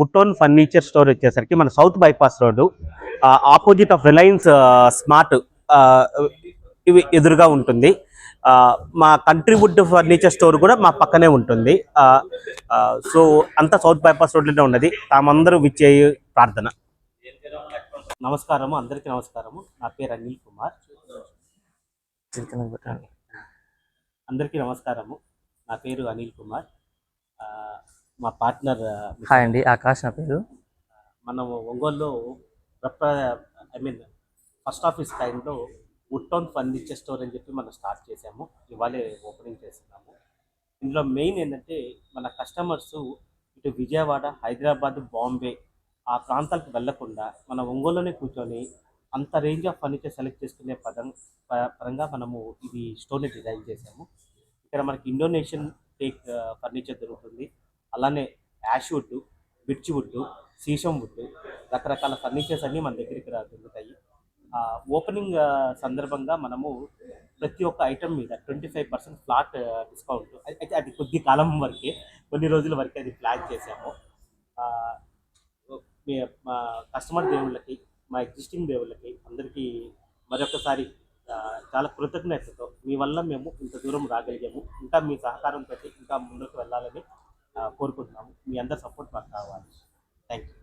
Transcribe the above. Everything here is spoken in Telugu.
వుటోన్ ఫర్నిచర్ స్టోర్ వచ్చేసరికి మన south bypass road. Opposite of Reliance Smart ఇవి ఎదురుగా ఉంటుంది. మా కంట్రీ వుడ్ ఫర్నిచర్ స్టోర్ కూడా మా పక్కనే ఉంటుంది. సో అంతా సౌత్ బైపాస్ రోడ్లోనే ఉన్నది. తామందరూ విచ్చేయి ప్రార్థన. నమస్కారము అందరికీ నమస్కారము. నా పేరు అనిల్ కుమార్. అందరికీ నమస్కారము. నా పేరు అనిల్ కుమార్. మా పార్ట్నర్ హాయ్ అండి ఆకాష్ నా పేరు. మనం ఒంగోలులో ఐ మీన్ ఫస్ట్ ఆఫీస్ టైంలో వుడ్ టౌన్ ఫర్నిచర్ స్టోర్ అని చెప్పి మనం స్టార్ట్ చేసాము ఇవాళే ఓపెనింగ్ చేస్తున్నాము. ఇందులో మెయిన్ ఏంటంటే మన కస్టమర్స్ ఇటు విజయవాడ హైదరాబాద్ బాంబే ఆ ప్రాంతాలకు వెళ్ళకుండా మన ఒంగోలులోనే కూర్చొని అంత రేంజ్ ఆఫ్ ఫర్నిచర్ సెలెక్ట్ చేసుకునే పదం పరంగా మనము ఇది స్టోర్ని డిజైన్ చేసాము ఇక్కడ మనకి ఇండోనేషియన్ టేక్ ఫర్నిచర్ దొరుకుతుంది. అలానే ash wood birch wood sheesham wood రకరకాల ఫర్నిచర్స్ అన్నీ మన దగ్గర ఇక్కడ దొరుకుతాయి. ఓపెనింగ్ సందర్భంగా మనము ప్రతి ఒక్క ఐటమ్ మీద twenty five percent flat discount. అయితే అది కొద్ది కాలం వరకే కొన్ని రోజుల వరకే అది ప్లాన్ చేసాము మీ మా కస్టమర్ దేవుళ్ళకి మా ఎగ్జిస్టింగ్ దేవుళ్ళకి అందరికీ మరొకసారి చాలా కృతజ్ఞతతో మీ వల్ల మేము ఇంత దూరం రాగలిగాము. ఇంకా మీ సహకారంతో ఇంకా ముందుకు వెళ్ళాలని కోరుకుంటున్నాము. మీ అందరి సపోర్ట్ మాకు కావాలి. Thank you